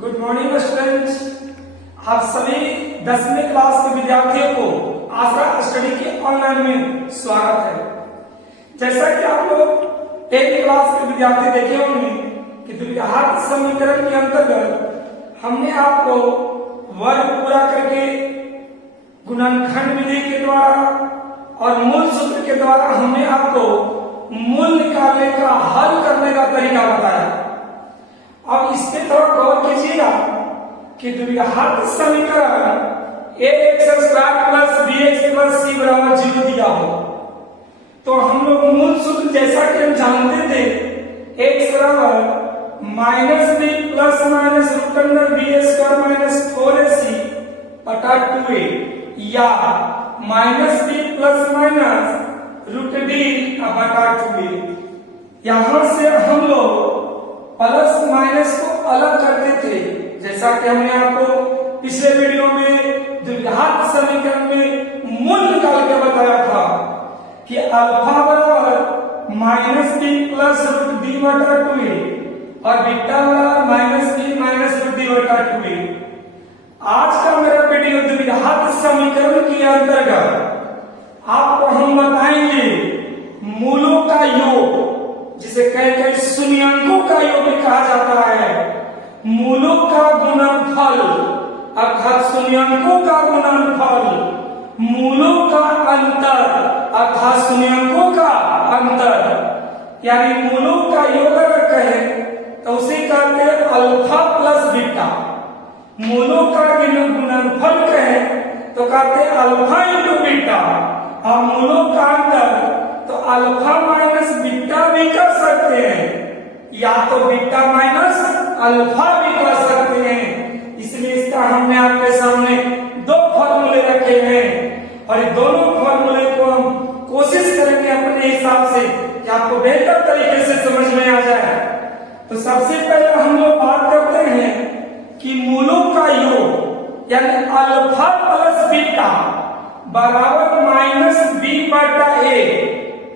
Good morning students. आप सभी 10वीं क्लास के विद्यार्थियों को आशा स्टडी के ऑनलाइन में स्वागत है। जैसा कि आप लोग 10वीं क्लास के विद्यार्थी देखे होंगे कि द्विघात समीकरण के अंतर्गत हमने आपको वर्ग पूरा करके गुणनखंड विधि के द्वारा और मूल सूत्र के द्वारा हमने आपको मूल निकालने का हल करने का तरीका बताया। अब इस पे थोड़ा गौर कीजिएगा कि द्विघात समीकरण ax² + bx + c = 0 दिया हो तो हम लोग मूल सूत्र जैसा कि हम जानते थे x = -b ± √b² - 4ac बटा 2a या -b ± √d बटा 2a। यहां से हम लोग प्लस माइनस को अलग करते थे, जैसा कि हमने आपको पिछले वीडियो में द्विघात समीकरण में मूल निकाल के बताया था कि अल्फा बराबर -b + √d बटा 2a और बीटा बराबर -b - √d बटा 2a। आज का मेरा वीडियो द्विघात समीकरण के अंतर्गत आपको हम बताएंगे मूलों का योग, जिसे कई शून्यंकों का योग कहा जाता है, मूलों का गुणनफल अर्थात शून्यंकों का गुणनफल, मूलों का अंतर अर्थात शून्यंकों का अंतर, यानी मूलों का योग अगर कहें तो उसे कहते हैं अल्फा प्लस बीटा। मूलों का गुणनफल कहें तो कहते हैं अल्फा इंटू बीटा, और मूलों का अंतर तो अल्फा माइनस बीटा भी कर सकते हैं या तो बीटा माइनस अल्फा भी कर सकते हैं। इसलिए इसका हमने आपके सामने दो फॉर्मूले रखे हैं और ये दोनों फॉर्मूले को हम कोशिश करेंगे अपने हिसाब से कि आपको बेहतर तरीके से समझ में आ जाए। तो सबसे पहले हम लोग बात करते हैं कि मूलों का योग यानी अल्फा प्लस बीटा बराबर -b बटा a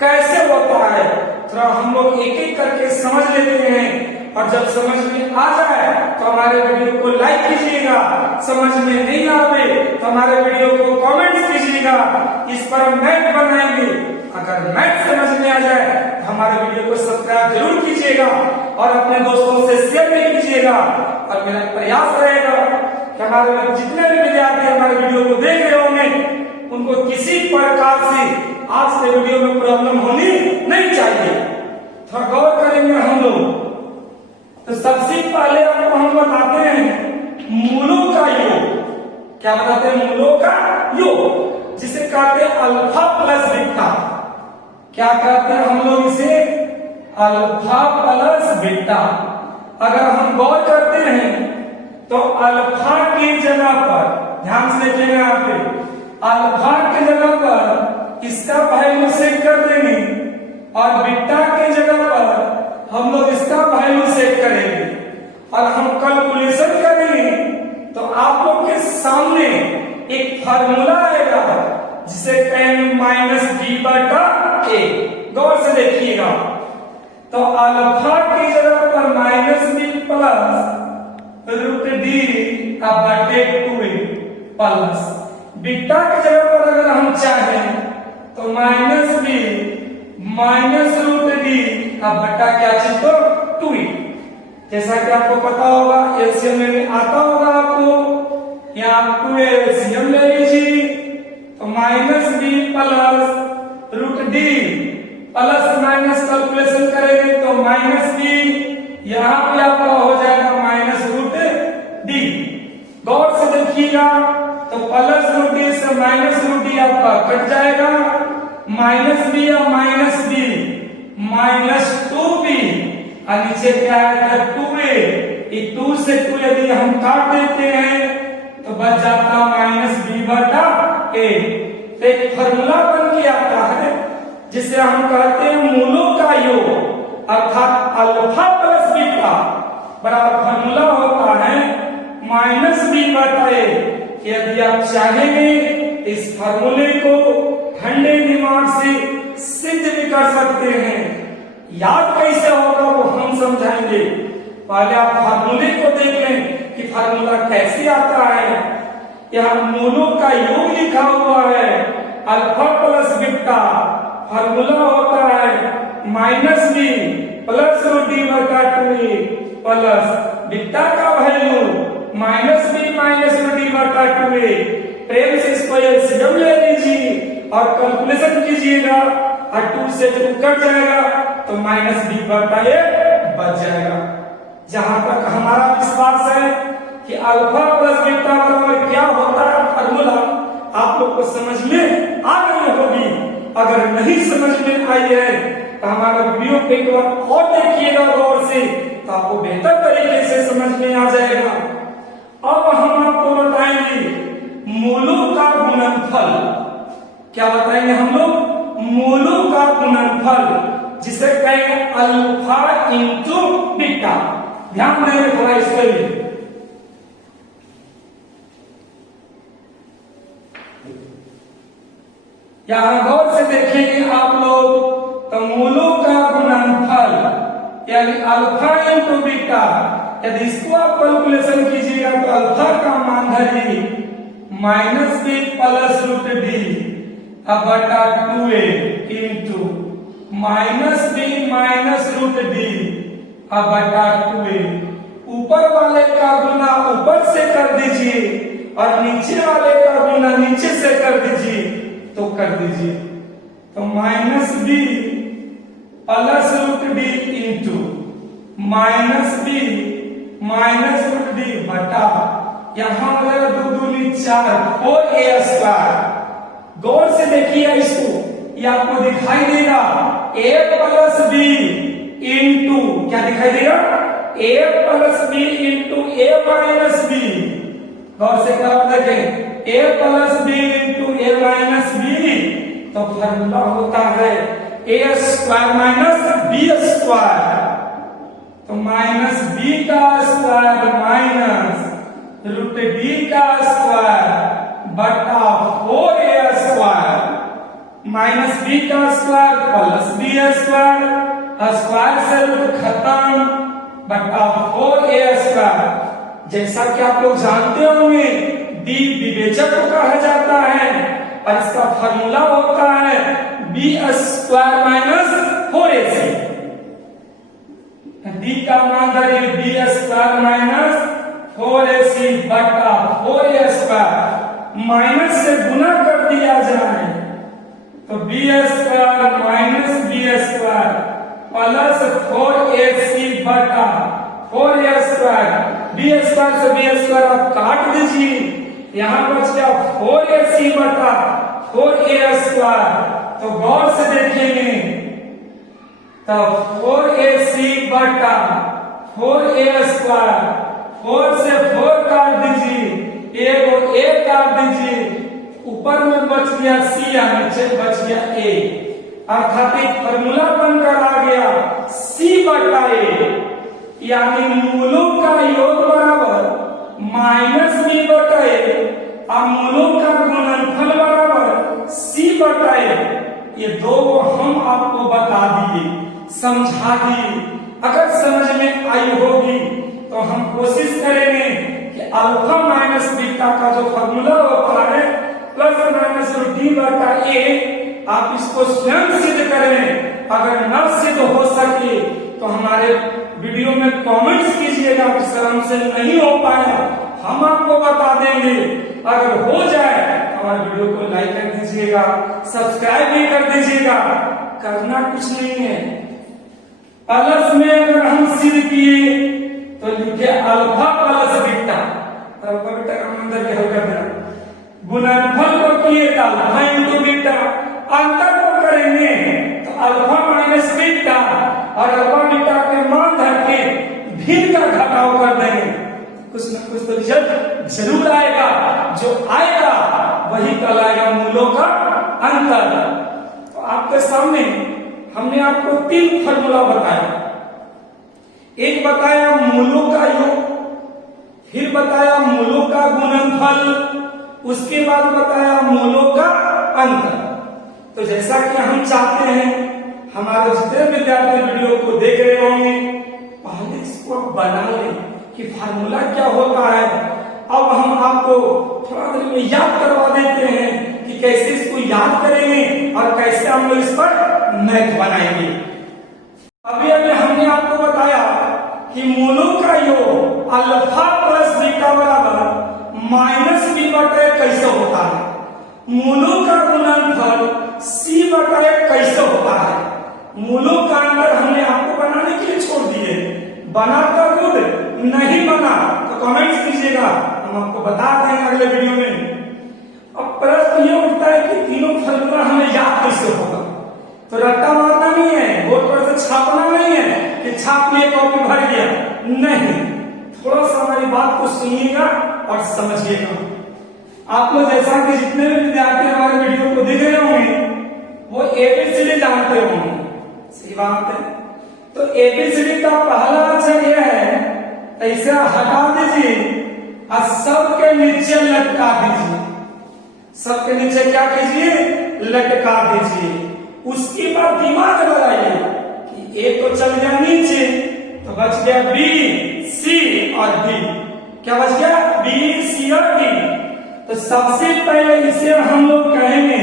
कैसे होता है, थोड़ा हम लोग एक एक करके समझ लेते हैं। और जब समझ में आ जाए तो हमारे वीडियो को लाइक कीजिएगा, समझ में नहीं आवे तो हमारे वीडियो को कमेंट्स कीजिएगा, इस पर हम मैथ बनाएंगे। अगर मैथ समझ में आ जाए तो हमारे वीडियो को सब्सक्राइब जरूर कीजिएगा और अपने दोस्तों से शेयर भी कीजिएगा। और मेरा प्रयास रहेगा कि हमारे जितने भी विद्यार्थी हमारे वीडियो को देख रहे होंगे उनको किसी प्रकार से आज के वीडियो में प्रॉब्लम होनी नहीं चाहिए। थोड़ा गौर करेंगे हम लोग। तो सबसे पहले आपको हम बताते हैं मूलों का योग। क्या बताते हैं? मूलों का योग, जिसे कहते हैं अल्फा प्लस बीटा। क्या कहते हैं हम लोग इसे? Alpha plus beta. अगर हम गौर करते हैं तो अल्फा की जगह पर ध्यान से देखिएगा, यहाँ पे अल्फा की जगह पर इसका वैल्यू सेट कर देंगे और बीटा की जगह पर हम लोग इसका वैल्यू सेट करेंगे और हम कैलकुलेशन करेंगे तो आप लोग के सामने एक फार्मूला आएगा जिसे कहेंगे -b बटा a। गौर से देखिएगा तो अल्फा की जगह पर -b प्लस √d बटे 2a प्लस बीटा की जगह पर अगर हम चाहें तो -b - √d बटा क्या चीज तो 2a। जैसा कि आपको पता होगा एलसीएम में आता होगा आपको, यहाँ 2a एलसीएम ले लीजिए तो -b plus √d plus minus calculation करेंगे तो -b यहाँ पे आपका हो जाएगा -√d। गौर से देखिएगा तो प्लस √d से -√d आपका कट जाएगा, -b या -b -2b और नीचे क्या है 2a। 2 से 2 यदि हम काट देते हैं तो बच जाता -b बटा a। तो एक फॉर्मूला बन के आता है जिसे हम कहते हैं मूलों का योग अर्थात अल्फा प्लस बीटा बराबर फॉर्मूला होता है -b बटा a। यदि आप चाहेंगे इस फार्मूले को ठंडे दिमाग से सिद्ध भी कर सकते हैं। याद कैसे होगा वो हम समझाएंगे। पहले आप फार्मूले को देख लें कि फार्मूला कैसे आता है, यहाँ मूलों का योग लिखा हुआ है अल्फा प्लस बीटा, फार्मूला होता है minus B plus root D बटा 2a प्लस बीटा का value minus B minus root D बटा 2a। प्रेम से इसको एलसीएम ले लीजिए और कैलकुलेशन कीजिएगा और 2 से 2 कट जाएगा तो माइनस बी बटा ए बच जाएगा। जहां तक हमारा विश्वास है कि अल्फा प्लस बीटा बराबर क्या होता है फार्मूला आप लोग को समझ में आ गई होगी। अगर नहीं समझ में आई है तो हमारा वीडियो पे एक बार और देखिएगा गौर से, तो आपको बेहतर तरीके से समझ में आ जाएगा। अब हम आपको बताएंगे मूलों का गुणनफल। क्या बताएंगे हम लोग? मूलों का गुणनफल, जिसे कहेंगे अल्फा इंटू बीटा। ध्यान देंगे थोड़ा इस पर भी। यहां गौर से देखेंगे आप लोग तो मूलों का गुणनफल यानी अल्फा इंटू बीटा, यदि इसको आप कैलकुलेशन कीजिएगा तो अल्फा का मान धरिए minus B plus root D बटा 2a into minus B minus root D बटा 2a। ऊपर वाले का गुना ऊपर से कर दीजिए और नीचे वाले का गुना नीचे से कर दीजिए तो कर दीजिए, तो minus B plus root D into minus B minus root D बटा यहां वाला 2 दूनी 4 4a स्क्वायर। गौर से देखिए इसको, ये आपको दिखाई देगा a प्लस बी इंटू क्या दिखाई देगा a plus B into a minus B. गौर से क्या देखें a plus B into a minus B, तो फार्मूला होता है a square minus b square, तो माइनस b का स्क्वायर माइनस रूट d का स्क्वायर बटा 4a स्क्वायर माइनस b का square plus b square, square से रूट खत्म बटा 4a स्क्वायर। जैसा कि आप लोग जानते होंगे b विवेचक को कहा जाता है और इसका फार्मूला होता है b square minus 4ac। d का मान धरिए b स्क्वायर माइनस 4ac बटा 4a स्क्वायर, माइनस से गुना कर दिया जाए तो b square minus b square plus 4ac बटा 4a स्क्वायर। b स्क्वायर से b स्क्वायर आप काट दीजिए, यहां बच गया 4ac बटा 4a स्क्वायर। तो गौर से देखेंगे तो 4ac बटा 4a स्क्वायर, 4 से 4 काट दीजिए, a को a काट दीजिए, ऊपर में बच गया c या नीचे बच गया a, अर्थात एक फॉर्मूला बनकर आ गया c बटा a, यानी मूलों का योग बराबर माइनस b बटा a और मूलों का गुणनफल बराबर c बटा a। ये दो हम आपको बता दिए, समझा दिए। अगर समझ में आई होगी तो हम कोशिश करेंगे कि अल्फा माइनस बीटा का जो फॉर्मूला होता है प्लस माइनस रूट डी बटा ए, आप इसको स्वयं सिद्ध करें। अगर न सिद्ध हो सके तो हमारे वीडियो में कमेंट्स कीजिएगा कि सर हमसे नहीं हो पाया, हम आपको बता देंगे। अगर हो जाए तो हमारे वीडियो को लाइक कर दीजिएगा, सब्सक्राइब भी कर दीजिएगा, करना कुछ नहीं है। प्लस में अगर हम सिद्ध किए तो लिखे alpha plus beta, alpha beta का अंदर क्या होगा, गुणनफल को किए तो अल्फा इंटू बीटा, अंतर को करेंगे तो अल्फा माइनस बीटा और अल्फा बीटा के मान धर के भिन्न का घटाव कर देंगे, कुछ न कुछ तो रिजल्ट जरूर आएगा। जो आएगा वही कहलाएगा मूलों का अंतर। तो आपके सामने हमने आपको 3 फॉर्मूला बताया, एक बताया मूलों का योग, फिर बताया मूलों का गुणनफल, उसके बाद बताया मूलों का अंतर। तो जैसा कि हम चाहते हैं हमारे जितने विद्यार्थी वीडियो को देख रहे होंगे, पहले इसको बना लें, कि फार्मूला क्या होता है। अब हम आपको थोड़ा देर में याद करवा देते हैं कि कैसे इसको याद करेंगे और कैसे हम लोग इस पर मैथ बनाएंगे। अभी हमने आपको बताया कि मोनो का योग अल्फा प्लस बीटा बराबर माइनस बी बटे कैसे होता है, मोनो का गुणनफल सी बटे कैसे होता है। मोनो का अंतर हमने आपको बनाने के लिए छोड़ दिए, बना तो गुड, नहीं बना तो कमेंट्स कीजिएगा, हम आपको बता देंगे अगले वीडियो में। अब प्रश्न ये उठता है कि तीनों फॉर्मूला हमें याद कैसे होगा। तो रट्टा मारना नहीं है, बोर्ड पर से छापना नहीं है कि छाप लिए कॉपी भर गया, नहीं, थोड़ा सा हमारी बात को सुनिएगा और समझिएगा। आप लोग जैसा कि जितने भी विद्यार्थी हमारे वीडियो को देख रहे होंगे वो एबीसीडी जानते होंगे, सही बात है। तो एबीसीडी का पहला अक्षर यह है, ऐसे हटा दीजिए और सबके नीचे लटका दीजिए, सबके नीचे क्या कीजिए, लटका दीजिए। उसके बाद दिमाग लगाइए कि ए तो चल गया नीचे, तो बच गया बी, सी और डी। क्या बच गया, बी, सी और डी। तो सबसे पहले इसे हम लोग कहेंगे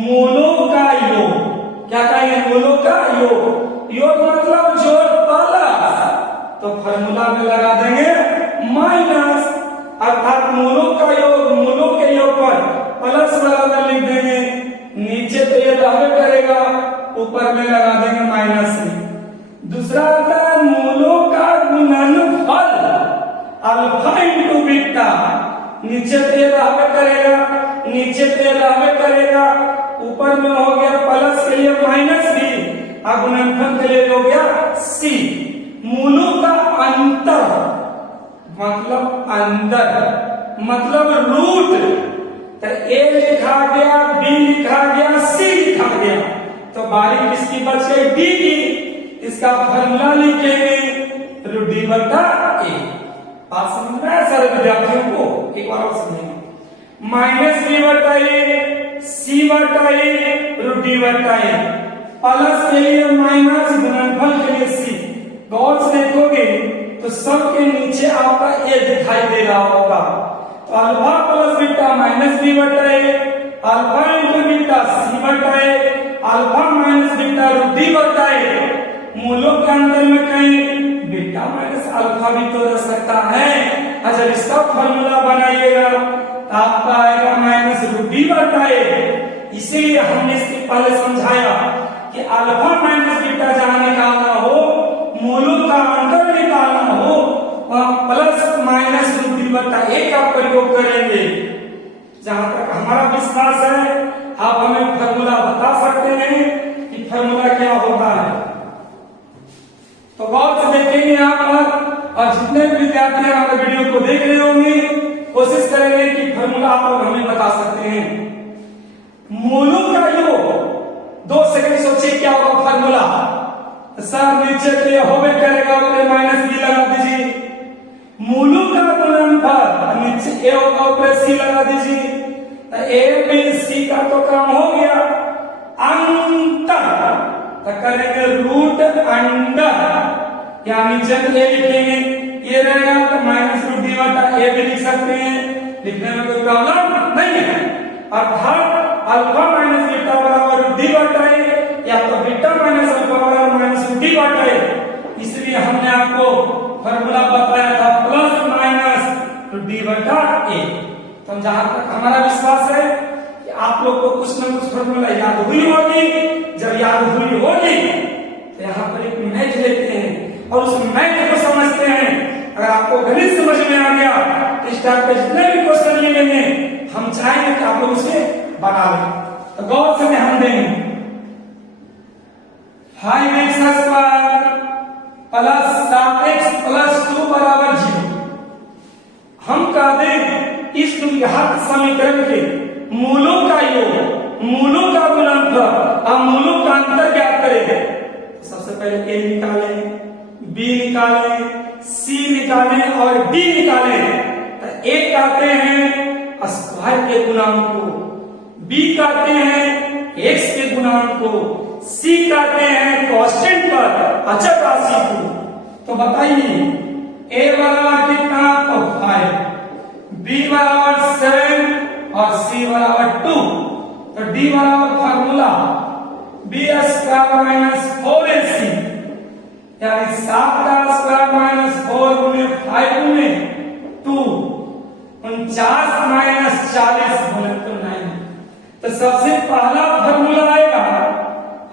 मोनो का योग। क्या कहेंगे, मोनो का योग। योग मतलब जोड़ प्लस, तो फॉर्मूला में लगा देंगे माइनस, अर्थात मोनो का योग, मोनो के योग पर प्लस बराबर लिख देंगे, नीचे तो ये रहबे करेगा, ऊपर में लगा देंगे माइनस में। दूसरा आता है मोनो का गुणनफल अल्फा इंटू बीटा, नीचे तो ये रहबे करेगा, नीचे तो ये रहबे करेगा, ऊपर में हो गया प्लस के लिए माइनस बी और गुणनफल के लिए हो गया सी। मोनो का अंतर मतलब अंदर, मतलब रूट, तो ए लिखा गया, बी लिखा गया, सी लिखा गया, तो बारी किसकी बच गई, डी की। इसका फॉर्मूला लिखेंगे रूट डी बटा ए। बात समझ में आया सारे विद्यार्थियों को, एक बार और समझेंगे। माइनस बी बटा ए, सी बटा ए, रूट डी बटा ए, प्लस के लिए माइनस, गुणनफल के लिए सी। गौर से देखोगे तो सबके नीचे आपका ए दिखाई दे रहा होगा, तो alpha plus beta minus B बटा A, alpha into beta C बटा A, alpha minus beta root D बटा ए। मूलों के अंदर में कहीं बीटा माइनस अल्फा भी तो रह सकता है। अच्छा, इसका फॉर्मूला बनाइएगा तो आपका आएगा माइनस रूट डी बटा ए। इसीलिए हमने इसके पहले समझाया कि अल्फा माइनस बीटा जहां निकालना हो, मूलों का अंतर निकालना हो, प्लस माइनस रूट डी बटा ए का प्रयोग करेंगे। जहां तक हमारा विश्वास है आप हमें फॉर्मूला बता सकते हैं कि फॉर्मूला क्या होता है। तो गौर से देखेंगे आप लोग, और जितने भी विद्यार्थी हमारे वीडियो को देख रहे होंगे कोशिश करेंगे कि फॉर्मूला आप लोग हमें बता सकते हैं। मोनो का योग, 2 सेकंड सोचिए क्या होगा फॉर्मूला। सर नीचे तो ये होबे करेगा, ऊपर माइनस बी लगा दीजिए। मूलों का गुणनफल, नीचे ए होगा ऊपर सी लगा दीजिए, तो ए बी सी का तो काम हो गया। अंतर तो करेंगे रूट अंडर, यानी जब ए लिखेंगे ये रहेगा तो माइनस रूट डी बटा ए भी लिख सकते हैं, लिखने में कोई प्रॉब्लम नहीं है। अर्थात अल्फा माइनस बीटा बराबर रूट डी बटा ए, या तो बीटा माइनस अल्फा बराबर माइनस रूट डी बटा ए। इसलिए हमने आपको फॉर्मूला बताया था प्लस माइनस रूट डी बटा ए। तो जहां तक हमारा विश्वास है कि आप लोग को कुछ न कुछ फॉर्मूला याद हुई होगी। जब याद हुई होगी तो यहाँ पर एक मैथ लेते हैं और उस मैथ को समझते हैं। अगर आपको गणित समझ में आ गया तो इस टाइप के जितने भी क्वेश्चन मिलेंगे हम चाहेंगे कि आप लोग उसे बना लें। तो गौर से ध्यान देंगे, 5x square plus 7x plus 2 बराबर 0। हम कहते हैं इस द्विघात समीकरण के मूलों का योग, मूलों का गुणनफल और मूलों का अंतर ज्ञात करेंगे। तो सबसे पहले ए निकालें, बी निकालें, सी निकालें और डी निकालें। तो ए कहते हैं स्क्वायर के गुणांक को, बी कहते हैं एक्स के गुणांक को, सी कहते हैं कांस्टेंट पर अचर राशि को। तो बताइए ए बराबर कितना तो 5, बी बराबर 7 और सी बराबर 2। तो डी बराबर formula B square minus 4ac यानी 7 का स्क्वायर माइनस 4 गुने 5 गुने 2 49 माइनस 40 गुने तो 9। तो सबसे पहला फार्मूला आएगा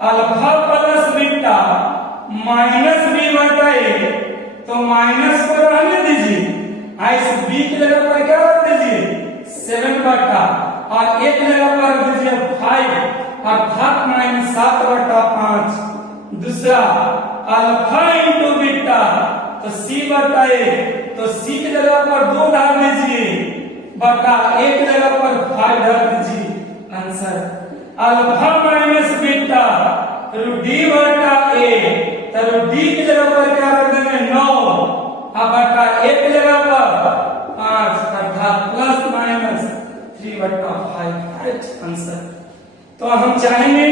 alpha plus beta minus B बटा ए। तो माइनस को रहने दीजिए, इस बी की जगह पर क्या रख दीजिए 7 बटा और ए की जगह पर रख दीजिए 5 अर्थात माइनस 7 बटा 5। दूसरा अल्फा इंटू बीटा तो सी बटा ए। तो सी की जगह पर 2 डाल दीजिए बटा ए की जगह पर 5 डाल दीजिए। Answer alpha minus beta D बटा ए। तो डी की जगह पर क्या रख देंगे 9 और बटा ए की जगह पर 5 अर्थात प्लस माइनस 3 बटा 5। आंसर। तो हम चाहेंगे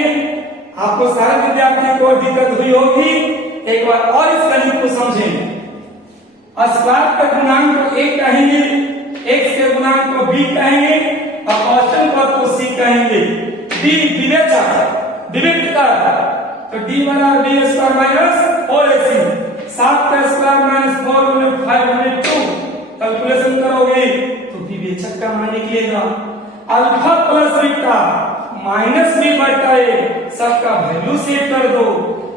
आपको सारे विद्यार्थियों को दिक्कत हुई होगी, एक बार और इस गणित को समझें। स्क्वायर का गुणांक को a कहेंगे, x के गुणांक को b कहेंगे और औसतन पद को c कहेंगे। d विवेचक विविक्त का तो d बराबर b स्क्वायर माइनस 4ac 7 का स्क्वायर माइनस 4 गुने 5 गुने 2 कैलकुलेशन करोगे तो विवेचक का मान निकलेगा। Alpha plus beta minus B बटा ए सबका वैल्यू सेट कर दो।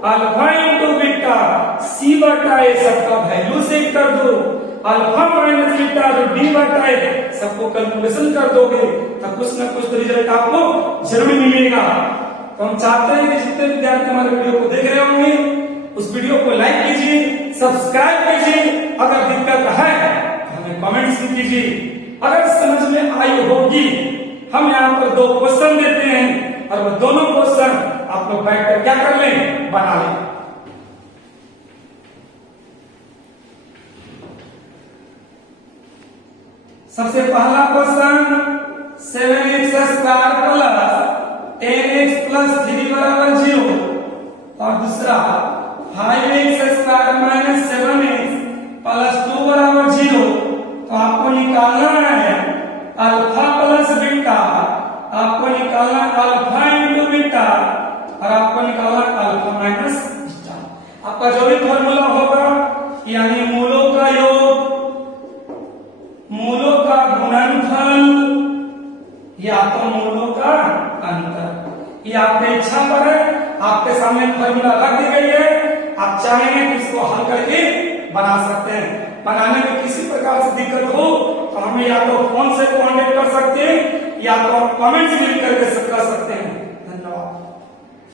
अल्फा इंटू बीटा सी बटा ए सबका वैल्यू सेट कर दो। अल्फा माइनस बीटा जो डी बटा ए सबको कैलकुलेशन कर दोगे तो कुछ ना कुछ तो रिजल्ट आपको जरूर मिलेगा। तो हम चाहते हैं कि जितने विद्यार्थी हमारे वीडियो को देख रहे होंगे उस वीडियो को लाइक कीजिए, सब्सक्राइब कीजिए। अगर दिक्कत है तो हमें कमेंट्स भी कीजिए। अगर समझ में आई होगी हम यहाँ पर 2 क्वेश्चन देते हैं और वो दोनों क्वेश्चन आप लोग बैठ कर क्या कर लें बना लें। सबसे पहला question 7x square plus 10x plus 3 बराबर 0 और दूसरा 5x square minus 7x plus 2 बराबर 0। तो आपको निकालना है अल्फा प्लस बीटा, आपको निकालना अल्फा इंटू बीटा और आपको निकालना अल्फा माइनस बीटा। आपका जो भी फॉर्मूला होगा यानी मूलों का योग, मूलों का गुणनफल या तो मूलों का अंतर, ये आपकी इच्छा पर है। आपके सामने फॉर्मूला रख दी गई है, आप चाहेंगे तो इसको हल करके बना सकते हैं। बनाने में किसी प्रकार से दिक्कत हो तो हमें या तो फोन से कांटेक्ट कर सकते हैं या तो कमेंट्स भी करके